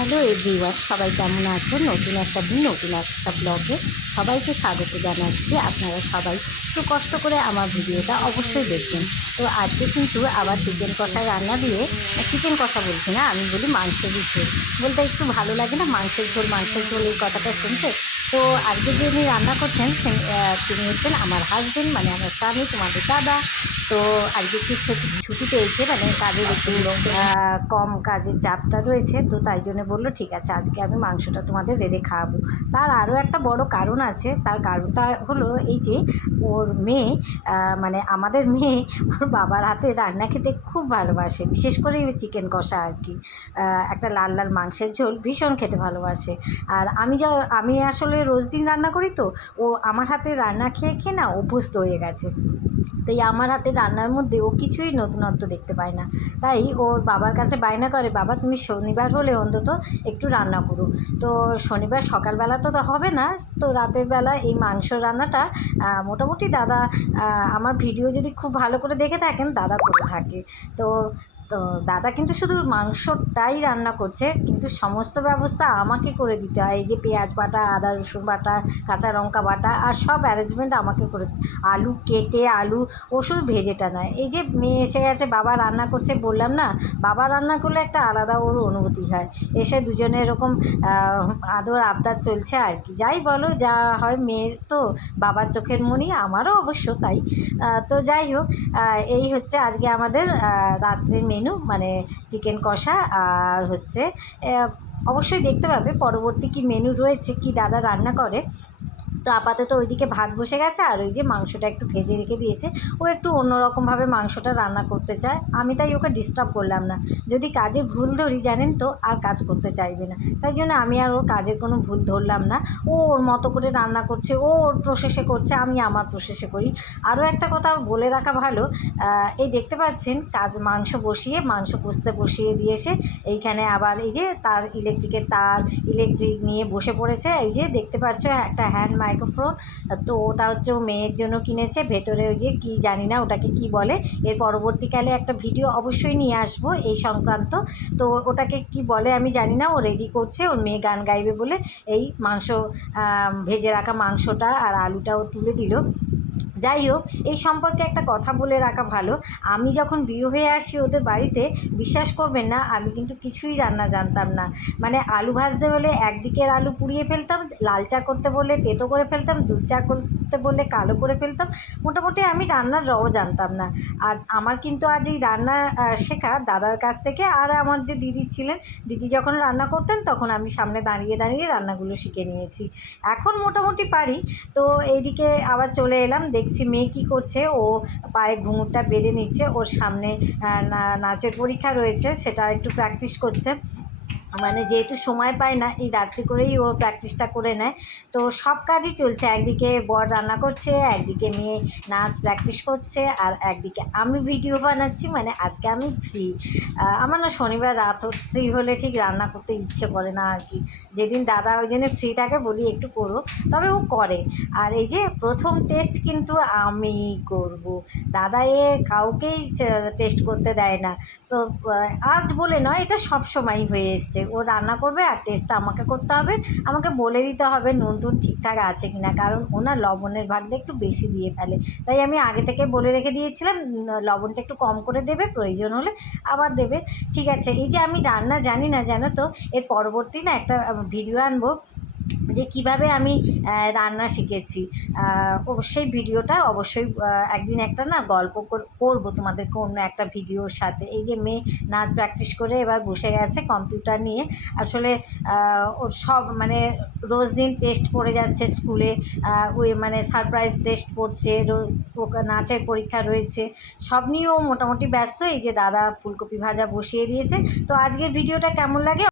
Hello everyone, সবাই কেমন আছেন? নতুন একটা দিন নতুন একটা ব্লগে সবাইকে স্বাগত জানাচ্ছি। আপনারা সবাই একটু কষ্ট করে আমার ভিডিওটা অবশ্যই দেখবেন। তো আজকে কিন্তু আবার চিকেন কষা রান্না দিয়ে, চিকেন কষা বলছি না, আমি বলি মাংসের ঝোল বলতে একটু ভালো লাগে না? মাংসের ঝোল এই কথাটা শুনতে। তো আজকে যিনি রান্না করছেন তিনি হচ্ছেন আমার হাজবেন্ড, মানে আমার স্বামী, তোমাদের দাদা। তো আজকে একটু ছুটি পেয়েছে, মানে কাজের একটু কম কাজের চাপটা রয়েছে, তো তাই জন্য বললো ঠিক আছে আজকে আমি মাংসটা তোমাদের রেঁধে খাওয়াবো। তার আরও একটা বড় কারণ আছে। তার কারণটা হলো এই যে ওর মেয়ে, মানে আমাদের মেয়ে ওর বাবার হাতে রান্না খেতে খুব ভালোবাসে, বিশেষ করে চিকেন কষা আর কি। একটা লাল লাল মাংসের ঝোল ভীষণ খেতে ভালোবাসে। আর আমি আসলে রোজ দিন রান্না করি, তো ও আমার হাতে রান্না খেয়ে খেয়ে না অভ্যস্ত হয়ে গেছে। তাই আমার হাতে রান্নার মধ্যে ও কিছুই নতুনত্ব দেখতে পায় না। তাই ওর বাবার কাছে বায়না করে, বাবা তুমি শনিবার হলে অন্তত একটু রান্না করো। তো শনিবার সকালবেলা তো হবে না, তো রাতের বেলা এই মাংস রান্নাটা মোটামুটি দাদা, আমার ভিডিও যদি খুব ভালো করে দেখে থাকেন, দাদা করে থাকে। তো তো দাদা কিন্তু শুধু মাংসটাই রান্না করছে, কিন্তু সমস্ত ব্যবস্থা আমাকে করে দিতে হয়। এই যে পেঁয়াজ বাটা, আদা রসুন বাটা, কাঁচা লঙ্কা বাটা, আর সব অ্যারেঞ্জমেন্ট আমাকে করে, আলু কেটে, ও শুধু ভেজেটা নয়। এই যে মেয়ে এসে গেছে, বাবা রান্না করছে, বললাম না, বাবা রান্না করলে একটা আলাদা ওর অনুভূতি হয়। এসে দুজনে এরকম আদর আবদার চলছে আর কি। যাই বলো, যা হয়, মেয়ের তো বাবার চোখের মণি, আমারও অবশ্য তাই। তো যাই হোক, এই হচ্ছে আজকে আমাদের রাত্রের মেনু, মানে চিকেন কষা। আর হচ্ছে অবশ্যই দেখতে পাবে পরবর্তী কি মেনু রয়েছে, কি দাদা রান্না করে। তো আপাতত ওইদিকে ভাত বসে গেছে, আর ওই যে মাংসটা একটু ভেজে রেখে দিয়েছে। ও একটু অন্যরকমভাবে মাংসটা রান্না করতে চায়, আমি তাই ওকে ডিস্টার্ব করলাম না। যদি কাজে ভুল ধরি জানেন তো, আর কাজ করতে চাইবে না, তাই জন্য আমি আর ওর কাজের কোনো ভুল ধরলাম না। ও ওর মতো করে রান্না করছে, ও ওর প্রসেসে করছে, আমি আমার প্রসেসে করি। আরও একটা কথা বলে রাখা ভালো, এই দেখতে পাচ্ছেন মাংস কষতে বসিয়ে দিয়ে এসে এইখানে আবার এই যে তার ইলেকট্রিক নিয়ে বসে পড়েছে। এই যে দেখতে পাচ্ছ একটা হ্যান্ড মাইক্রোফোন, তো ওটা হচ্ছে ও মেয়ের জন্য কিনেছে। ভেতরে ওই যে কী জানি না ওটাকে কি বলে, এর পরবর্তীকালে একটা ভিডিও অবশ্যই নিয়ে আসবো এই সংক্রান্ত। তো ওটাকে কি বলে আমি জানি না, ও রেডি করছে, ওর মেয়ে গান গাইবে বলে এই মাংস, ভেজে রাখা মাংসটা আর আলুটাও তুলে দিল। যাই হোক, এই সম্পর্কে একটা কথা বলে রাখা ভালো, আমি যখন বিয়ে হয়ে আসি ওদের বাড়িতে, বিশ্বাস করবেন না, আমি কিন্তু কিছুই রান্না জানতাম না। মানে আলু ভাজতে বলে একদিকের আলু পুড়িয়ে ফেলতাম, লাল চা করতে বললে তেতো করে ফেলতাম, দুধ চা করতে বললে কালো করে ফেলতাম। মোটামুটি আমি রান্নার রও জানতাম না। আর আমার কিন্তু আজ এই রান্না শেখা দাদার কাছ থেকে। আর আমার যে দিদি ছিলেন, দিদি যখন রান্না করতেন তখন আমি সামনে দাঁড়িয়ে দাঁড়িয়ে রান্নাগুলো শিখে নিয়েছি। এখন মোটামুটি পারি। তো এইদিকে আবার চলে এলাম, দেখছি মেয়ে কী করছে। ও পায়ে ঘুঙুরটা বেঁধে নিচ্ছে, ওর সামনে নাচের পরীক্ষা রয়েছে, সেটা একটু প্র্যাকটিস করছে। মানে যেহেতু সময় পায় না, এই রাত্রি করেই ও প্র্যাকটিসটা করে নেয়। তো সব কাজই চলছে, একদিকে বর রান্না করছে, একদিকে মেয়ে নাচ প্র্যাকটিস করছে, আর একদিকে আমি ভিডিও বানাচ্ছি। মানে আজকে আমি ফ্রি। আমার না শনিবার রাত ফ্রি হলে ঠিক রান্না করতে ইচ্ছে করে না আর কি। যেদিন দাদা ওই জন্য ফ্রি থাকে বলি একটু করো, তবে ও করে। আর এই যে প্রথম টেস্ট কিন্তু আমি করব, দাদা কাউকেই টেস্ট করতে দেয় না। তো আজ বলে নয়, এটা সব সময়ই হয়ে এসছে। ও রান্না করবে আর টেস্টটা আমাকে করতে হবে, আমাকে বলে দিতে হবে নুন টুন ঠিকঠাক আছে কি না, কারণ ওনার লবণের ভাগটা একটু বেশি দিয়ে ফেলে। তাই আমি আগে থেকে বলে রেখে দিয়েছিলাম লবণটা একটু কম করে দেবে, প্রয়োজন হলে আবার দেবে। ঠিক আছে, এই যে আমি রান্না জানি না জানো তো, এর পরবর্তী না একটা ভিডিও আনবো যে কিভাবে আমি রান্না শিখেছি। সেই ভিডিওটা অবশ্যই একদিন একটা না গল্প করবো তোমাদেরকে অন্য একটা ভিডিওর সাথে। এই যে মেয়ে নাচ প্র্যাকটিস করে এবার বসে গেছে কম্পিউটার নিয়ে। আসলে ওর সব মানে রোজ দিন টেস্ট পড়ে যাচ্ছে স্কুলে, ওই মানে সারপ্রাইজ টেস্ট পড়ছে, নাচের পরীক্ষা রয়েছে, সব নিয়েও মোটামুটি ব্যস্ত। এই যে দাদা ফুলকপি ভাজা বসিয়ে দিয়েছে। তো আজকের ভিডিওটা কেমন লাগে